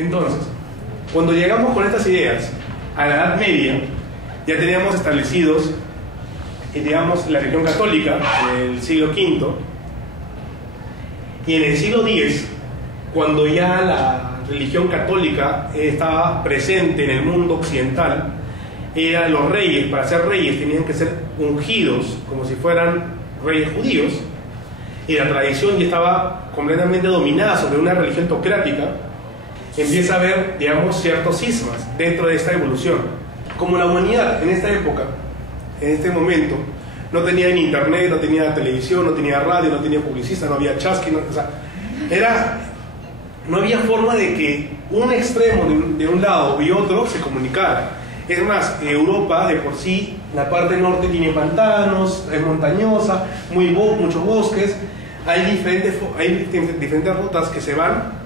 Entonces, cuando llegamos con estas ideas a la Edad Media, ya teníamos establecidos, digamos, la religión católica del siglo V, y en el siglo X, cuando ya la religión católica estaba presente en el mundo occidental, eran los reyes, para ser reyes tenían que ser ungidos como si fueran reyes judíos, y la tradición ya estaba completamente dominada sobre una religión teocrática. Empieza a haber, digamos, ciertos cismas dentro de esta evolución. Como la humanidad en esta época, en este momento, no tenía ni internet, no tenía televisión, no tenía radio, no tenía publicista, no había chasqui, o sea, no había forma de que un extremo de un lado y otro se comunicara. Es más, Europa de por sí, la parte norte tiene pantanos, es montañosa, muchos bosques, hay diferentes rutas que se van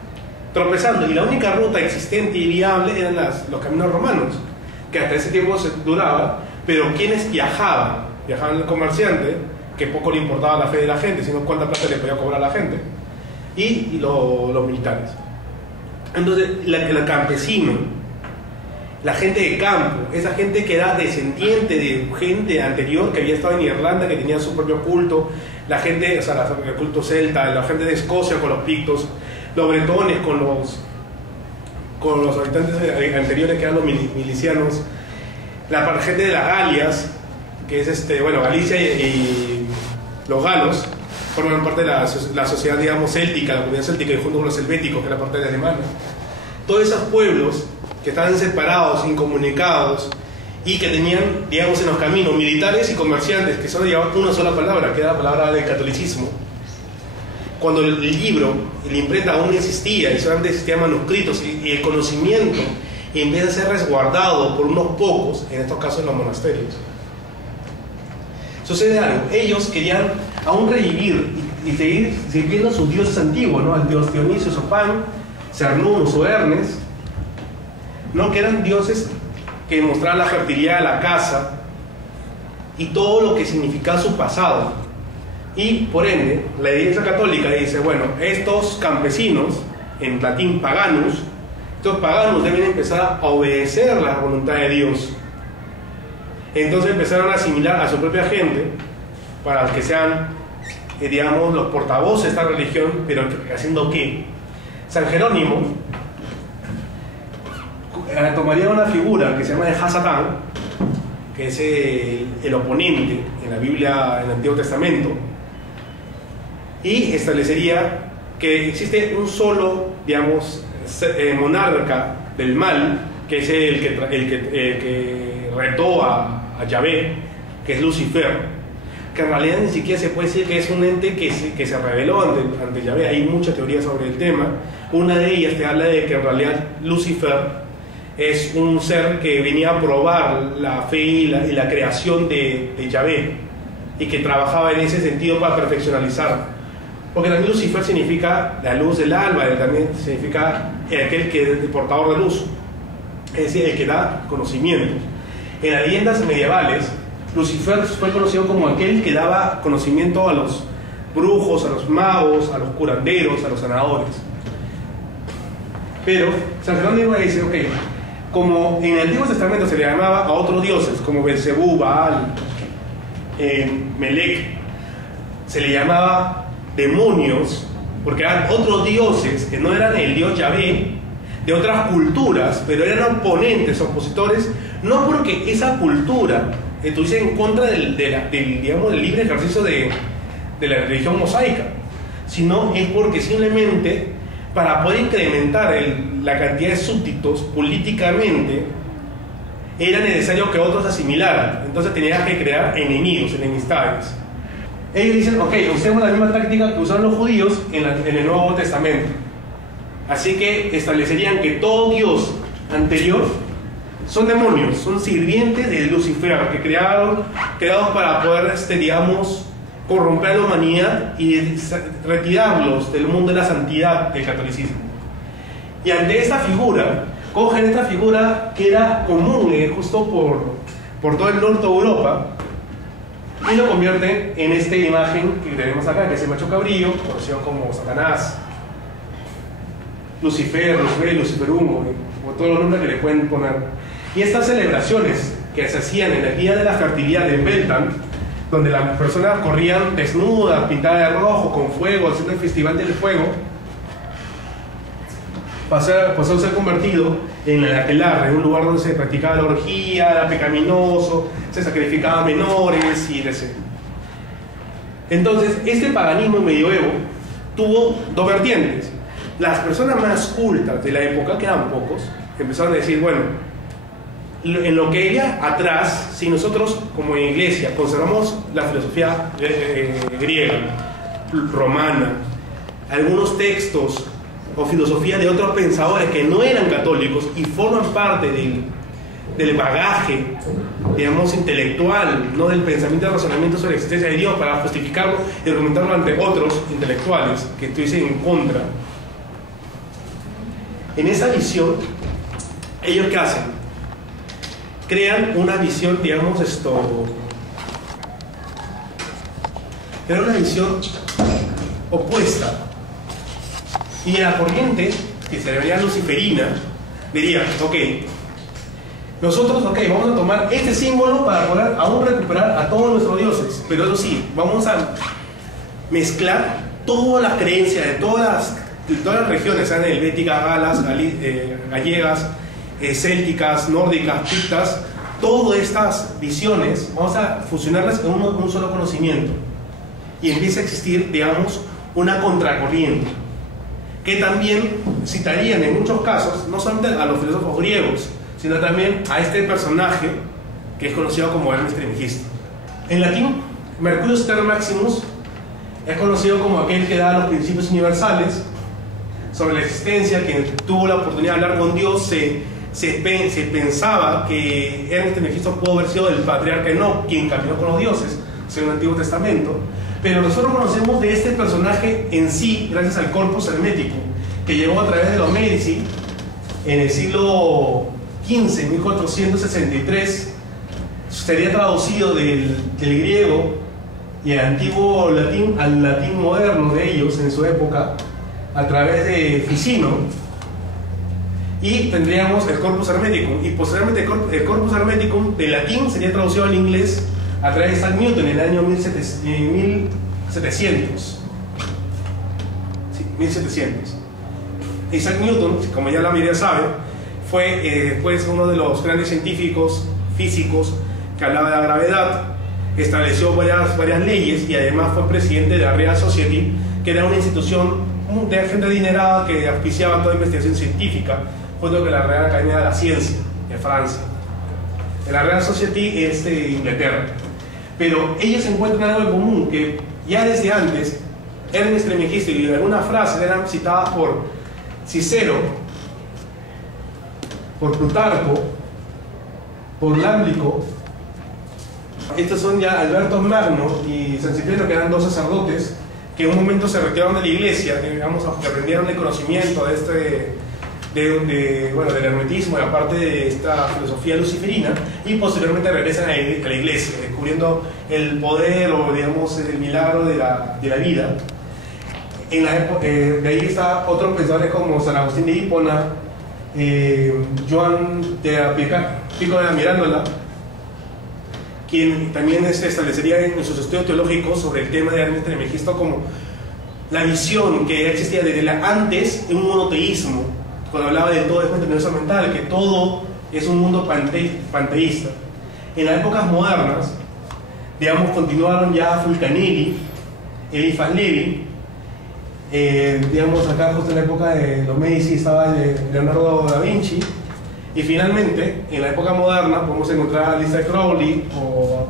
tropezando, y la única ruta existente y viable eran los caminos romanos, que hasta ese tiempo duraban, pero quienes viajaban el comerciante, que poco le importaba la fe de la gente, sino cuánta plata le podía cobrar a la gente, y los militares. Entonces, el campesino, la gente de campo, esa gente que era descendiente de gente anterior que había estado en Irlanda, que tenía su propio culto, la gente, o sea, el culto celta, la gente de Escocia con los pictos, los bretones con los habitantes anteriores que eran los milicianos, la gente de las Galias, que es Galicia y los galos, forman parte de la sociedad, digamos, céltica, la comunidad céltica, y junto con los helvéticos, que era parte de Alemania. Todos esos pueblos que estaban separados, incomunicados, y que tenían, digamos, en los caminos militares y comerciantes, que solo llevaban una sola palabra, que era la palabra del catolicismo. Cuando el libro y la imprenta aún no existía, y solamente existían manuscritos, y el conocimiento, y en vez de ser resguardado por unos pocos, en estos casos en los monasterios, sucede algo. Ellos querían aún revivir y seguir sirviendo a sus dioses antiguos, ¿no? Al dios Dionisio, Pan, Cernunnos o Hermes, ¿no? Que eran dioses que mostraban la fertilidad de la casa y todo lo que significaba su pasado. Y por ende, la Iglesia Católica dice, bueno, estos campesinos, en latín paganus, estos paganos deben empezar a obedecer la voluntad de Dios. Entonces empezaron a asimilar a su propia gente para que sean, digamos, los portavoces de esta religión, pero haciendo ¿qué? San Jerónimo tomaría una figura que se llama de Hasatán, que es el oponente en la Biblia, en el Antiguo Testamento, y establecería que existe un solo, digamos, monarca del mal, que es el que retó a Yahvé, que es Lucifer, que en realidad ni siquiera se puede decir que es un ente que se rebeló ante Yahvé. Hay muchas teorías sobre el tema. Una de ellas te habla de que en realidad Lucifer es un ser que venía a probar la fe y la creación de Yahvé, y que trabajaba en ese sentido para perfeccionalizar. Porque también Lucifer significa la luz del alba, también significa aquel que es el portador de luz, es decir, el que da conocimientos. En las leyendas medievales, Lucifer fue conocido como aquel que daba conocimiento a los brujos, a los magos, a los curanderos, a los sanadores. Pero San Jerónimo dice, ok, como en el Antiguo Testamento se le llamaba a otros dioses, como Belcebú, Baal, Melec, se le llamaba demonios, porque eran otros dioses que no eran el dios Yahvé, de otras culturas, pero eran oponentes, opositores, no porque esa cultura estuviese en contra digamos, del libre ejercicio de la religión mosaica, sino es porque simplemente para poder incrementar la cantidad de súbditos políticamente era necesario que otros asimilaran. Entonces tenían que crear enemigos, enemistades. Ellos dicen, ok, usemos la misma táctica que usaron los judíos en el Nuevo Testamento. Así que establecerían que todo dios anterior son demonios, son sirvientes de Lucifer, que creados para poder, digamos, corromper a la humanidad y retirarlos del mundo de la santidad del catolicismo. Y ante esta figura, cogen esta figura que era común justo por todo el norte de Europa, y lo convierten en esta imagen que tenemos acá, que es el macho cabrillo, conocido como Satanás. Lucifer, Luciferum, o todos los nombres que le pueden poner. Y estas celebraciones que se hacían en el día de la fertilidad en Beltane, donde las personas corrían desnudas, pintadas de rojo, con fuego, haciendo el festival del fuego, pasó a ser convertido en el aquelarre, un lugar donde se practicaba la orgía, era pecaminoso, se sacrificaban menores y etc. Entonces, este paganismo medioevo tuvo dos vertientes. Las personas más cultas de la época, que eran pocos, empezaron a decir, bueno, en lo que iría atrás, si nosotros como iglesia conservamos la filosofía griega, romana, algunos textos o filosofía de otros pensadores que no eran católicos y forman parte del bagaje, digamos, intelectual, no del pensamiento y razonamiento sobre la existencia de Dios, para justificarlo y argumentarlo ante otros intelectuales que estuviesen en contra. En esa visión, ¿ellos qué hacen? Crean una visión, digamos, crean una visión opuesta. Y la corriente, que se llamaría luciferina, diría, ok, nosotros, vamos a tomar este símbolo para poder aún recuperar a todos nuestros dioses, pero eso sí, vamos a mezclar todas las creencias de todas las regiones, sean helvéticas, galas, gallegas, célticas, nórdicas, pictas, todas estas visiones, vamos a fusionarlas en un solo conocimiento. Y empieza a existir, digamos, una contracorriente, que también citarían en muchos casos, no solamente a los filósofos griegos, sino también a este personaje que es conocido como Hermes Trismegisto. En latín, Mercurius Ter Maximus es conocido como aquel que da los principios universales sobre la existencia, quien tuvo la oportunidad de hablar con Dios. Se pensaba que Hermes Trismegisto pudo haber sido el patriarca Enoc, quien caminó con los dioses, según el Antiguo Testamento. Pero nosotros conocemos de este personaje en sí gracias al Corpus Hermeticum, que llegó a través de los Medici en el siglo XV, 1463. Sería traducido del griego y el antiguo latín al latín moderno de ellos en su época a través de Ficino, y tendríamos el Corpus Hermeticum, y posteriormente el Corpus Hermeticum del latín sería traducido al inglés a través de Isaac Newton en el año 1700. Sí, 1700. Isaac Newton, como ya la mayoría sabe, fue después uno de los grandes científicos físicos que hablaba de la gravedad, estableció varias leyes y además fue presidente de la Real Society, que era una institución de gente adinerada que auspiciaba toda investigación científica, junto con la Real Academia de la Ciencia de Francia. La Real Society es de Inglaterra. Pero ellos encuentran algo en común, que ya desde antes Hermes Trismegisto y algunas frases eran citadas por Cicero, por Plutarco, por Lámblico. Estos son ya Alberto Magno y San Cipriano, que eran dos sacerdotes que en un momento se retiraron de la iglesia, digamos, que aprendieron el conocimiento del hermetismo y aparte de esta filosofía luciferina, y posteriormente regresan a la iglesia, descubriendo el poder o, digamos, el milagro de la vida. De ahí está otros pensadores como San Agustín de Hipona, Joan de Pico de la Mirándola, quien también establecería en sus estudios teológicos sobre el tema de Hermes Trismegisto como la visión que existía desde antes en un monoteísmo, cuando hablaba de todo este universo mental, que todo es un mundo panteísta. En las épocas modernas, digamos, continuaron ya Fulcanelli, Eliphas Levi, digamos, acá justo en la época de los Medici estaba Leonardo da Vinci, y finalmente, en la época moderna, podemos encontrar a Aleister Crowley o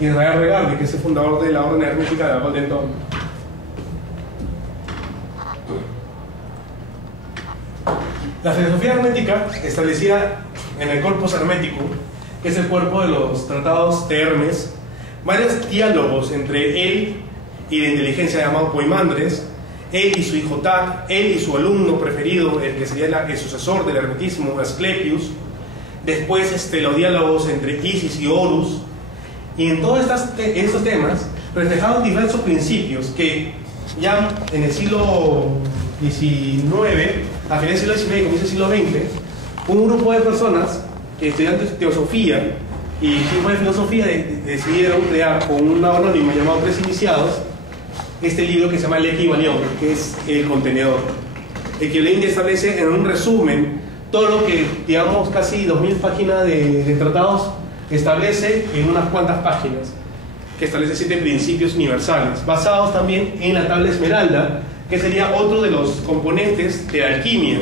Israel Regardie, que es el fundador de la orden hermética de la Golden Dawn. La filosofía hermética establecía en el Corpus Hermeticum, que es el cuerpo de los tratados de Hermes, varios diálogos entre él y la inteligencia llamado Poimandres, él y su hijo Tat, él y su alumno preferido, el que sería el sucesor del hermetismo, Asclepius. Después los diálogos entre Isis y Horus, y en todos estos temas reflejaban diversos principios que ya en el siglo XIX a finales del siglo XIX y comienzo del siglo XX, un grupo de personas, estudiantes de teosofía y tipos de filosofía, decidieron crear con un anónimo llamado Tres Iniciados este libro que se llama Lex Kybalión, que es el contenedor. El que Lenin establece en un resumen todo lo que, digamos, casi 2000 páginas de tratados establece en unas cuantas páginas, que establece 7 principios universales, basados también en la tabla Esmeralda, que sería otro de los componentes de la alquimia,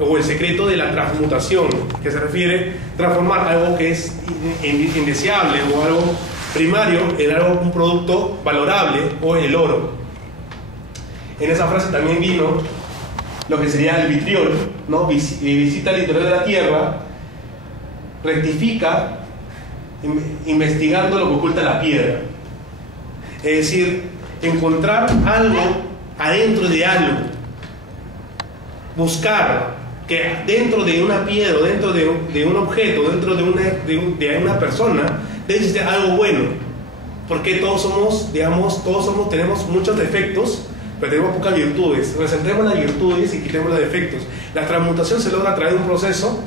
o el secreto de la transmutación, que se refiere a transformar algo que es indeseable o algo primario en algo, un producto valorable, o el oro. En esa frase también vino lo que sería el vitriol, ¿no? Visita el interior de la tierra, rectifica investigando lo que oculta la piedra. Es decir, encontrar algo adentro de algo, buscar que dentro de una piedra, dentro de un objeto, dentro de una persona, debe existir algo bueno, porque todos somos, digamos, tenemos muchos defectos, pero tenemos pocas virtudes. Resaltemos las virtudes y quitemos los defectos. La transmutación se logra a través de un proceso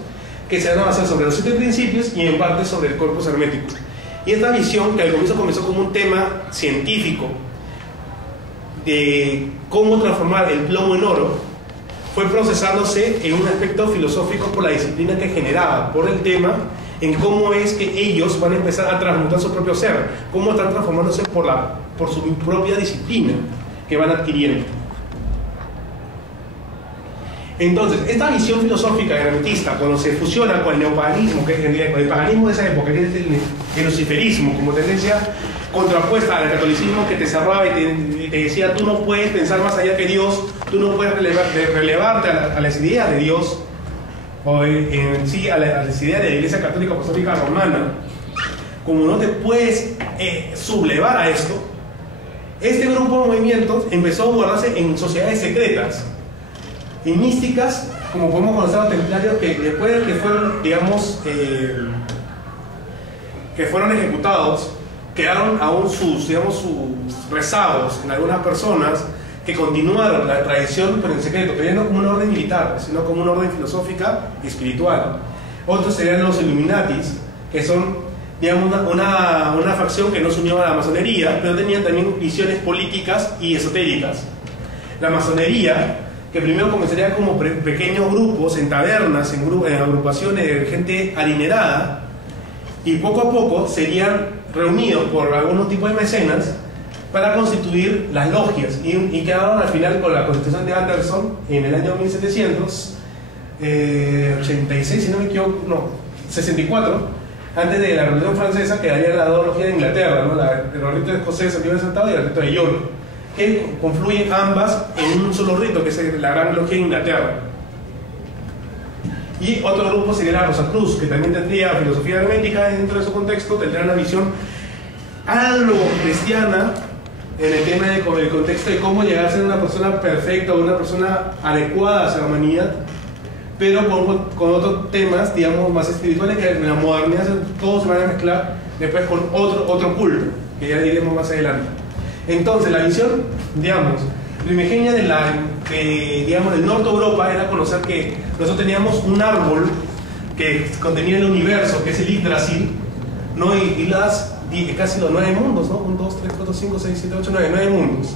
que se van a basar sobre los 7 principios y en parte sobre el corpus hermético. Y esta visión, que al comienzo comenzó como un tema científico de cómo transformar el plomo en oro, fue procesándose en un aspecto filosófico por la disciplina que generaba, por el tema en cómo es que ellos van a empezar a transmutar su propio ser, cómo están transformándose por su propia disciplina que van adquiriendo. Entonces, esta visión filosófica hermetista, cuando se fusiona con el neopaganismo, que es el paganismo de esa época, que es el luciferismo, como tendencia contrapuesta al catolicismo que te cerraba y te decía, tú no puedes pensar más allá que Dios, tú no puedes relevarte a las ideas de Dios, o en sí a las ideas de la Iglesia Católica Apostólica Romana, como no te puedes sublevar a esto, este grupo de movimientos empezó a guardarse en sociedades secretas y místicas, como podemos conocer a los templarios, que después de que fueron, digamos, que fueron ejecutados, quedaron aún sus rezagos en algunas personas que continuaron la tradición, pero en secreto, pero ya no como un orden militar, sino como un orden filosófica y espiritual. Otros serían los Illuminatis, que son, digamos, una facción que no se unió a la masonería, pero tenían también visiones políticas y esotéricas. La masonería, que primero comenzaría como pequeños grupos, en tabernas, en agrupaciones de gente adinerada, y poco a poco serían reunidos por algunos tipos de mecenas para constituir las logias, y quedaron al final con la Constitución de Anderson en el año 1786, si no me equivoco, no, 64, antes de la Revolución Francesa, quedaría la dos logias de Inglaterra, ¿no? El rito escocés, el rito sentado, y el rito de York, que confluyen ambas en un solo rito, que es la Gran Logia de Inglaterra. Y otro grupo sería la Rosacruz, que también tendría filosofía hermética dentro de su contexto, tendría una visión algo cristiana en el tema del contexto de cómo llegar a ser una persona perfecta o una persona adecuada hacia la humanidad, pero con otros temas, digamos, más espirituales, que en la modernidad todos se van a mezclar después con otro culto, que ya diremos más adelante. Entonces, la visión, digamos, primigenia digamos, del norte de Europa era conocer que nosotros teníamos un árbol que contenía el universo, que es el Yggdrasil, ¿no? Y casi los 9 mundos, ¿no? 1, 2, 3, 4, 5, 6, 7, 8, 9 mundos.